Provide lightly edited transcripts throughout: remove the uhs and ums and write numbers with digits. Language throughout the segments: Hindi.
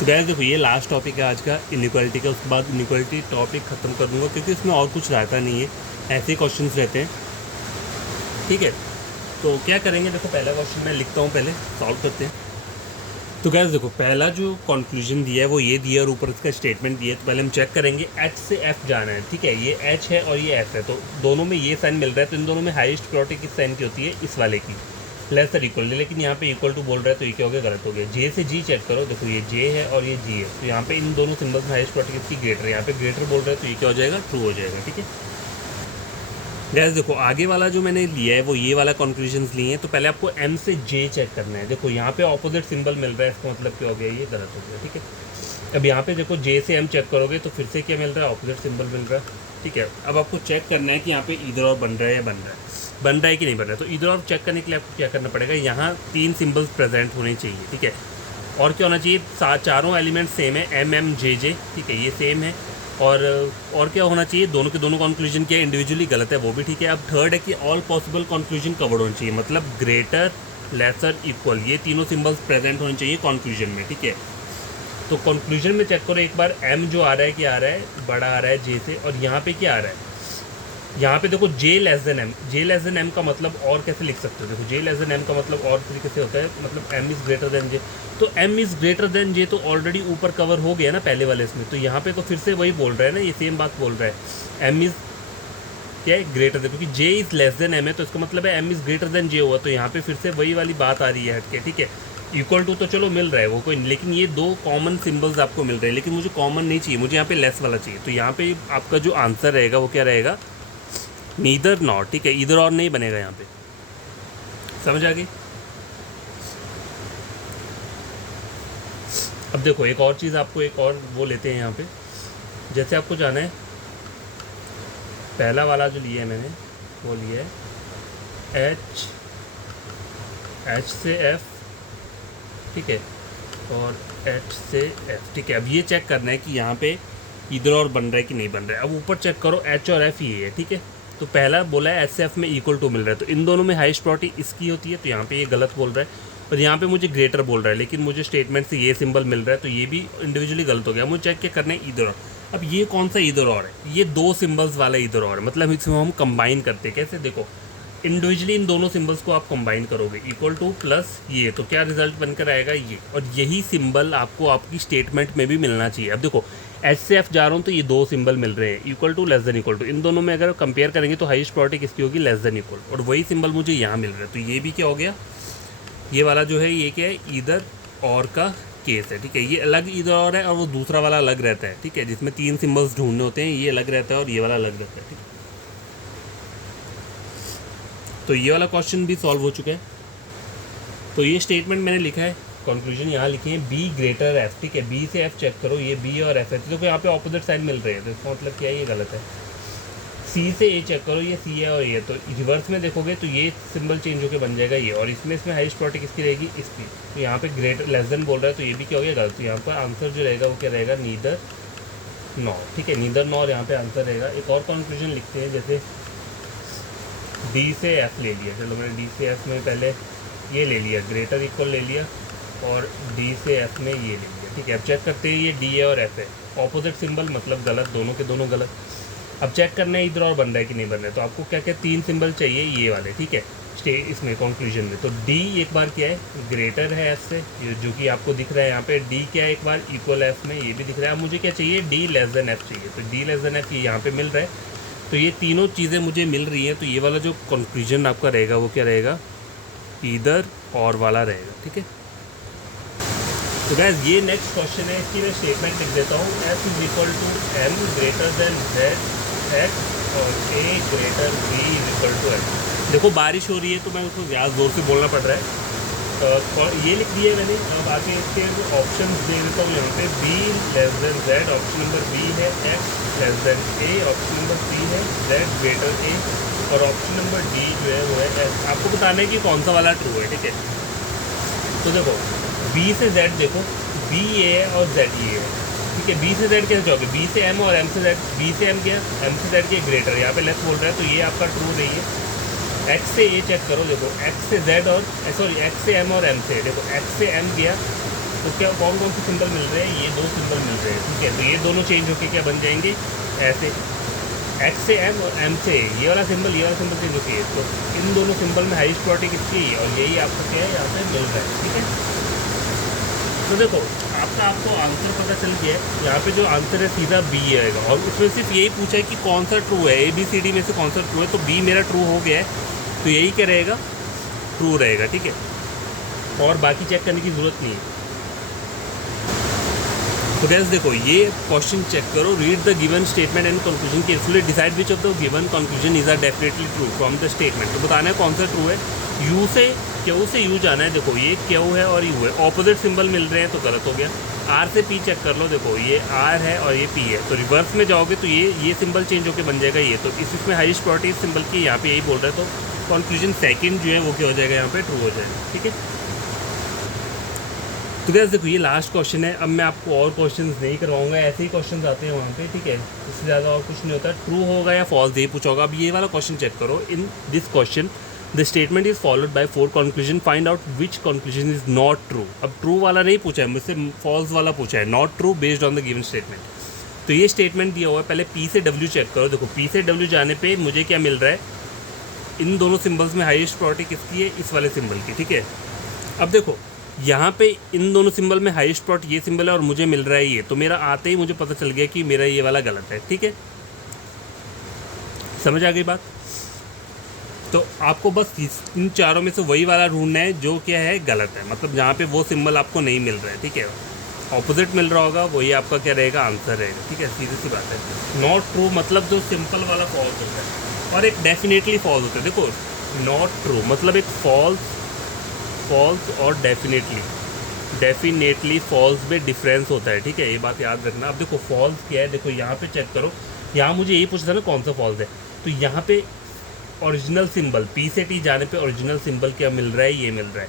तो गाइस देखो ये लास्ट टॉपिक है आज का इनइक्वालिटी का। उसके बाद इनइक्वालिटी टॉपिक ख़त्म कर दूंगा क्योंकि इसमें और कुछ रहता नहीं है, ऐसे ही क्वेश्चंस रहते हैं। ठीक है, तो क्या करेंगे, देखो पहला क्वेश्चन मैं लिखता हूँ, पहले सॉल्व करते हैं। तो गाइस देखो पहला जो कंक्लूजन दिया है वो ये दिया और ऊपर इसका स्टेटमेंट दिया है। तो पहले हम चेक करेंगे, एच से एफ जाना है। ठीक है, ये एच है और ये एफ है, तो दोनों में ये साइन मिल रहा है। तो इन दोनों में हाईएस्ट प्रायोरिटी किस साइन की होती है, इस वाले की, लेसर इक्वल। लेकिन यहाँ पे इक्वल टू बोल रहा है तो ये क्या हो गया, गलत हो गया। जे से जी चेक करो, देखो ये जे है और ये जी है, तो यहाँ पे इन दोनों सिंबल्स में हाईएस्ट प्रायोरिटी किसकी, ग्रेटर। यहाँ पे ग्रेटर बोल रहा है तो ये क्या हो जाएगा, ट्रू हो जाएगा। ठीक है गैस, देखो आगे वाला जो मैंने लिया है वो ये वाला कंक्लूजन्स लिए हैं। तो पहले आपको एम से जे चेक करना है। देखो यहाँ पे ऑपोजिट सिंबल मिल रहा है, इसका मतलब क्या हो गया, ये गलत हो गया। ठीक है, अब यहाँ पे देखो जे से एम चेक करोगे तो फिर से क्या मिल रहा है, ऑपोजिट सिंबल मिल रहा है। ठीक है, अब आपको चेक करना है कि यहाँ पे इधर और बन रहा है या बन रहा है कि नहीं बन रहा है। तो इधर और चेक करने के लिए आपको क्या करना पड़ेगा, यहाँ 3 सिंबल्स प्रेजेंट होने चाहिए। ठीक है, और क्या होना चाहिए, चारों एलिमेंट सेम है, एम एम जे जे। ठीक है, ये सेम है। और क्या होना चाहिए, दोनों के दोनों कंक्लूजन क्या इंडिविजुअली गलत है, वो भी ठीक है। अब थर्ड है कि ऑल पॉसिबल कंक्लूजन कवर्ड होना चाहिए, मतलब ग्रेटर, लेसर, इक्वल, ये तीनों सिंबल्स प्रेजेंट होने चाहिए कंक्लूजन में। ठीक है, तो कंक्लूजन में चेक करो एक बार, एम जो आ रहा है क्या आ रहा है, बड़ा आ रहा है जे से, और यहाँ पे क्या आ रहा है, यहाँ पे देखो जे लेस देन एम। जे लेस देन एम का मतलब और कैसे लिख सकते हो, देखो जे लेस देन एम का मतलब और तरीके से होता है, मतलब एम इज़ ग्रेटर देन जे। तो एम इज़ ग्रेटर देन जे तो ऑलरेडी ऊपर कवर हो गया ना पहले वाले इसमें, तो यहाँ पे तो फिर से वही बोल रहा है ना, ये सेम बात बोल रहा है। एम इज़ क्या है, ग्रेटर देन, क्योंकि जे इज़ लेस देन एम है, तो इसका मतलब है एम इज़ ग्रेटर देन जे हुआ, तो यहाँ पे फिर से वही वाली बात आ रही है हटके। ठीक है, इक्वल टू तो चलो मिल रहा है वो कोई, लेकिन ये दो कॉमन सिंबल्स आपको मिल रहे हैं, लेकिन मुझे कॉमन नहीं चाहिए, मुझे यहाँ पे लेस वाला चाहिए। तो यहाँ पे आपका जो आंसर रहेगा वो क्या रहेगा, नीदर नॉर। ठीक है, इधर और नहीं बनेगा यहाँ पे, समझ आ गई। अब देखो एक और चीज़, आपको एक और वो लेते हैं यहाँ पे। जैसे आपको जाना है, पहला वाला जो लिया है मैंने वो लिया है एच से एफ। ठीक है, और एच से एफ। ठीक है, अब ये चेक करना है कि यहाँ पे इधर और बन रहा है कि नहीं बन रहा है। अब ऊपर चेक करो, एच और एफ ये है। ठीक है, तो पहला बोला है एच से एफ में इक्वल टू मिल रहा है, तो इन दोनों में हाईएस्ट प्रायोरिटी इसकी होती है, तो यहाँ पे ये गलत बोल रहा है। और यहाँ पे मुझे ग्रेटर बोल रहा है, लेकिन मुझे स्टेटमेंट से ये सिंबल मिल रहा है, तो ये भी इंडिविजुअली गलत हो गया। मुझे चेक क्या करना है, इधर और। अब ये कौन सा इधर और है, ये दो सिंबल्स वाला इधर और है, मतलब इसमें हम कंबाइन करते हैं। कैसे, देखो इंडिविजुअली इन दोनों सिंबल्स को आप कंबाइन करोगे, इक्वल टू प्लस ये, तो क्या रिजल्ट बनकर आएगा ये। और यही सिंबल आपको आपकी स्टेटमेंट में भी मिलना चाहिए। अब देखो एच से एफ जा रहा हूँ तो ये दो सिंबल मिल रहे हैं, equal to, less than equal to. इन दोनों में अगर कंपेयर करेंगे तो हाईएस्ट प्रायोरिटी किसकी होगी, लेस देन इक्वल, और वही सिंबल मुझे यहाँ मिल रहा है। तो ये भी क्या हो गया, ये वाला जो है ये क्या है, इधर और का केस है। ठीक है, ये अलग इधर और है और वो दूसरा वाला अलग रहता है। ठीक है, जिसमें 3 सिंबल्स ढूंढने होते हैं, ये अलग रहता है और ये वाला अलग रहता है। ठीक है, तो ये वाला क्वेश्चन भी सॉल्व हो चुका है। तो ये स्टेटमेंट मैंने लिखा है, कंक्लूजन यहाँ लिखे हैं, बी ग्रेटर एफ। ठीक है, बी से एफ चेक करो, ये बी और एफ है, तो यहाँ पे ऑपोजिट साइन मिल रहे हैं, तो इसका मतलब क्या है, ये गलत है। सी से ए चेक करो, ये सी है और ये, तो रिवर्स में देखोगे तो ये सिंबल चेंज होकर बन जाएगा ये, और इसमें हाईएस्ट प्रायोरिटी किसकी रहेगी, इसकी। तो यहाँ पे ग्रेटर लेस देन बोल रहा है, तो ये भी क्या हो गया, गलत। तो यहाँ पर आंसर जो रहेगा वो क्या रहेगा, नीदर नॉर। ठीक है, नीदर नॉर यहाँ पे आंसर रहेगा। एक और कंक्लूजन लिखते हैं, जैसे डी से एफ ले लिया, चलो मैंने डी से एफ में पहले ये ले लिया, ग्रेटर इक्वल ले लिया, और डी से एफ में ये ले लिया। ठीक है, अब चेक करते हैं, ये डी है और एफ है, ऑपोजिट सिंबल मतलब गलत, दोनों के दोनों गलत। अब चेक करना है इधर और बन रहा है कि नहीं बन रहा है, तो आपको क्या क्या 3 सिंबल चाहिए ये वाले। ठीक है, स्टे इसमें कंक्लूजन में, तो डी एक बार क्या है, ग्रेटर है एफ से, जो कि आपको दिख रहा है यहाँ पे। डी क्या है, एक बार इक्वल एफ में, ये भी दिख रहा है। अब मुझे क्या चाहिए, डी लेस देन एफ चाहिए, तो डी लेस देन एफ ये यहाँ पे मिल रहा है। तो ये तीनों चीज़ें मुझे मिल रही हैं, तो ये वाला जो कंक्लूजन आपका रहेगा वो क्या रहेगा, इधर और वाला रहेगा। ठीक है, तो गैस ये नेक्स्ट क्वेश्चन है, इसकी मैं स्टेटमेंट लिख देता हूँ, F is equal to M greater than Z X और A greater B is equal to M. देखो बारिश हो रही है तो मैं उसको ज़्यादा ज़ोर से बोलना पड़ रहा है। ये लिख दिया मैंने। अब आगे इसके ऑप्शन दे देता हूँ यहाँ पे, B less than Z, option number B है, X less than A, option number C है, जेड ग्रेटर ए, और ऑप्शन नंबर डी जो है वो है एस। आपको बताना है कि कौन सा वाला ट्रू है। ठीक है, तो देखो बी से जेड, देखो बी ए है और जेड ये है। ठीक है, बी से जेड कैसे जाओगे, बी से एम और एम से जेड, बी से एम गया, एम से जेड के ग्रेटर, यहाँ पे लेस बोल रहा है, तो ये आपका ट्रू नहीं है। एक्स से ए चेक करो, देखो एक्स से जेड और सॉरी एक्स से एम और एम से, देखो एक्स से एम गया तो क्या कौन कौन से सिंबल मिल रहे हैं, ये दो सिंबल मिल रहे हैं, ठीक है। तो ये दोनों चेंज होके क्या बन जाएंगे, ऐसे एक्स से एम और एम से ये वाला सिंबल चेंज होती है। तो इन दोनों सिंबल में हाईएस्ट प्रॉपर्टी किसकी है, और यही आपको क्या है यहाँ पे मिल रहा है, ठीक है। तो देखो आपको आंसर पता चल गया है, यहाँ पे जो आंसर है सीधा बी आएगा, और उसमें सिर्फ यही पूछा है कि कौन सा ट्रू है, ए बी सी डी में से कौन सा ट्रू है। तो बी मेरा ट्रू हो गया है, तो यही क्या रहेगा, ट्रू रहेगा, ठीक है। और बाकी चेक करने की ज़रूरत नहीं है। तो गैस देखो ये क्वेश्चन चेक करो, read the given statement and conclusion carefully, decide which of the given conclusion is are definitely true from the statement. तो बताना है कौन सा ट्रू है। यू से क्यू जाना है, देखो ये क्यू है और यू है, ऑपोजिट सिंबल मिल रहे हैं तो गलत हो गया। आर से पी चेक कर लो, देखो ये आर है और ये पी है, तो रिवर्स में जाओगे तो ये सिंबल चेंज होकर बन जाएगा ये। तो इसमें हाईएस्ट प्रॉपर्टी सिंबल की यहाँ पे यही बोल रहा है, तो कंक्लूजन सेकंड जो है वो क्या हो जाएगा, यहाँ पे ट्रू हो जाएगा, ठीक है। तो गैस देखो ये लास्ट क्वेश्चन है। अब मैं आपको और क्वेश्चंस नहीं करवाऊंगा, ऐसे ही क्वेश्चंस आते हैं वहाँ पे, ठीक है। इससे ज़्यादा और कुछ नहीं होता, ट्रू होगा या फॉल्स यही पूछा होगा। अब ये वाला क्वेश्चन चेक करो, in this question the statement is followed by 4 conclusion, find out which conclusion is not true. अब ट्रू वाला नहीं पूछा है मुझसे, फॉल्स वाला पूछा है, not true based on the given statement. तो ये स्टेटमेंट दिया हुआ है, पहले पी से डब्ल्यू चेक करो। देखो पी से डब्ल्यू जाने पर मुझे क्या मिल रहा है, इन दोनों सिम्बल्स में हाईएस्ट प्रॉपर्टी किसकी है, इस वाले सिंबल की, ठीक है। अब देखो यहाँ पे इन दोनों सिंबल में हाईएस्ट प्रॉपर्टी ये सिंबल है और मुझे मिल रहा है ये, तो मेरा आते ही मुझे पता चल गया कि मेरा ये वाला गलत है, ठीक है। समझ आ गई बात। तो आपको बस इन चारों में से वही वाला ढूंढना है जो क्या है गलत है, मतलब जहाँ पे वो सिंबल आपको नहीं मिल रहा है, ठीक है। ऑपोजिट मिल रहा होगा वही आपका क्या रहेगा, आंसर रहेगा, ठीक है। सीधी सी बात है। नॉट ट्रू मतलब जो सिंपल वाला फॉल्स होता है, और एक डेफिनेटली फॉल्स होता है। देखो नॉट ट्रू मतलब एक फॉल्स और डेफिनेटली फॉल्स में डिफरेंस होता है, ठीक है। ये बात याद रखना। अब देखो फॉल्स क्या है, देखो यहाँ पे चेक करो, यहाँ मुझे यही पूछा था ना कौन सा फॉल्स है, तो यहाँ पे ओरिजिनल सिंबल पी से टी जाने पे ओरिजिनल सिंबल क्या मिल रहा है, ये मिल रहा है।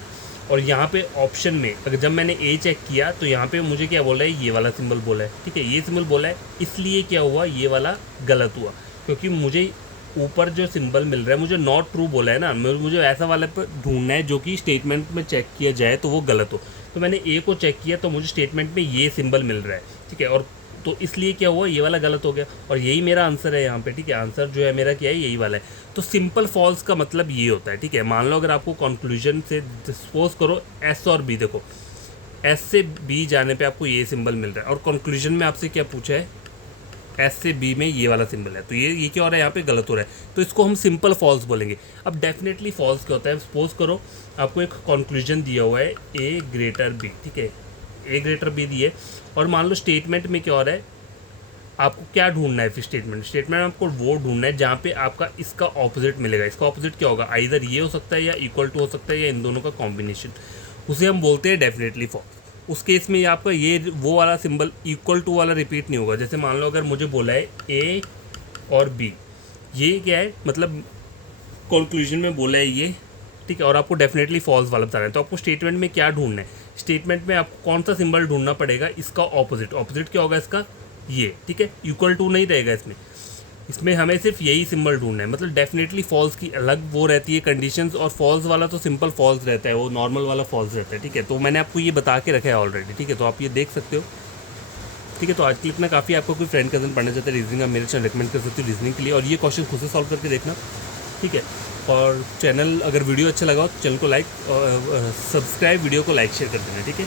और यहाँ पे ऑप्शन में अगर जब मैंने ए चेक किया तो यहाँ पे मुझे क्या बोला है, ये वाला सिंबल बोला है, ठीक है। ये सिंबल बोला है, इसलिए क्या हुआ, ये वाला गलत हुआ, क्योंकि मुझे ऊपर जो सिंबल मिल रहा है मुझे नॉट ट्रू बोला है ना, मुझे ऐसा वाला पर ढूंढना है जो कि स्टेटमेंट में चेक किया जाए तो वो गलत हो। तो मैंने ए को चेक किया तो मुझे स्टेटमेंट में ये सिंबल मिल रहा है, ठीक है। और तो इसलिए क्या हुआ, ये वाला गलत हो गया, और यही मेरा आंसर है यहाँ पे, ठीक है। आंसर जो है मेरा क्या है, यही वाला है। तो सिंपल फॉल्स का मतलब ये होता है, ठीक है। मान लो अगर आपको कंक्लूजन से सपोज करो एस और बी, देखो एस से बी जाने पे आपको ये सिंबल मिल रहा है, और कंक्लूजन में आपसे क्या पूछा है, एस से बी में ये वाला सिंबल है, तो ये क्या हो रहा है, यहाँ पे गलत हो रहा है, तो इसको हम सिंपल फॉल्स बोलेंगे। अब डेफिनेटली फॉल्स क्या होता है, सपोज करो आपको एक कंक्लूजन दिया हुआ है ए ग्रेटर बी, ठीक है, ए ग्रेटर बी दिए, और मान लो स्टेटमेंट में क्या हो रहा है, आपको क्या ढूंढना है फिर स्टेटमेंट में आपको वो ढूंढना है जहाँ पे आपका इसका ऑपोजिट मिलेगा। इसका ऑपोजिट क्या होगा, आइदर ये हो सकता है या इक्वल टू हो सकता है या इन दोनों का कॉम्बिनेशन, उसे हम बोलते हैं डेफिनेटली फॉल्स। उस केस में आपका ये वो वाला सिंबल इक्वल टू वाला रिपीट नहीं होगा। जैसे मान लो अगर मुझे बोला है ए और बी, ये क्या है, मतलब कंक्लूजन में बोला है ये, ठीक है, और आपको डेफिनेटली फॉल्स वाला बताना है, तो आपको स्टेटमेंट में क्या ढूंढना है, स्टेटमेंट में आपको कौन सा सिंबल ढूंढना पड़ेगा, इसका ऑपोजिट क्या होगा इसका, ये, ठीक है। इक्वल टू नहीं रहेगा इसमें हमें सिर्फ यही सिंबल ढूंढना है। मतलब डेफिनेटली फॉल्स की अलग वो रहती है कंडीशंस, और फॉल्स वाला तो सिंपल फॉल्स रहता है, वो नॉर्मल वाला फॉल्स रहता है, ठीक है। तो मैंने आपको ये बता के रखा है ऑलरेडी, ठीक है, तो आप ये देख सकते हो, ठीक है। तो आज के लिए इतना काफ़ी। आपको कोई फ्रेंड कजन पढ़ना चाहता है रीजनिंग, आप मेरे चैनल रिकमेंड कर सकते हो रीजनिंग के लिए, और ये क्वेश्चन खुद से सॉल्व करके देखना, ठीक है। और चैनल अगर वीडियो अच्छा लगा हो तो चैनल को लाइक और सब्सक्राइब, वीडियो को लाइक शेयर कर देना, ठीक है।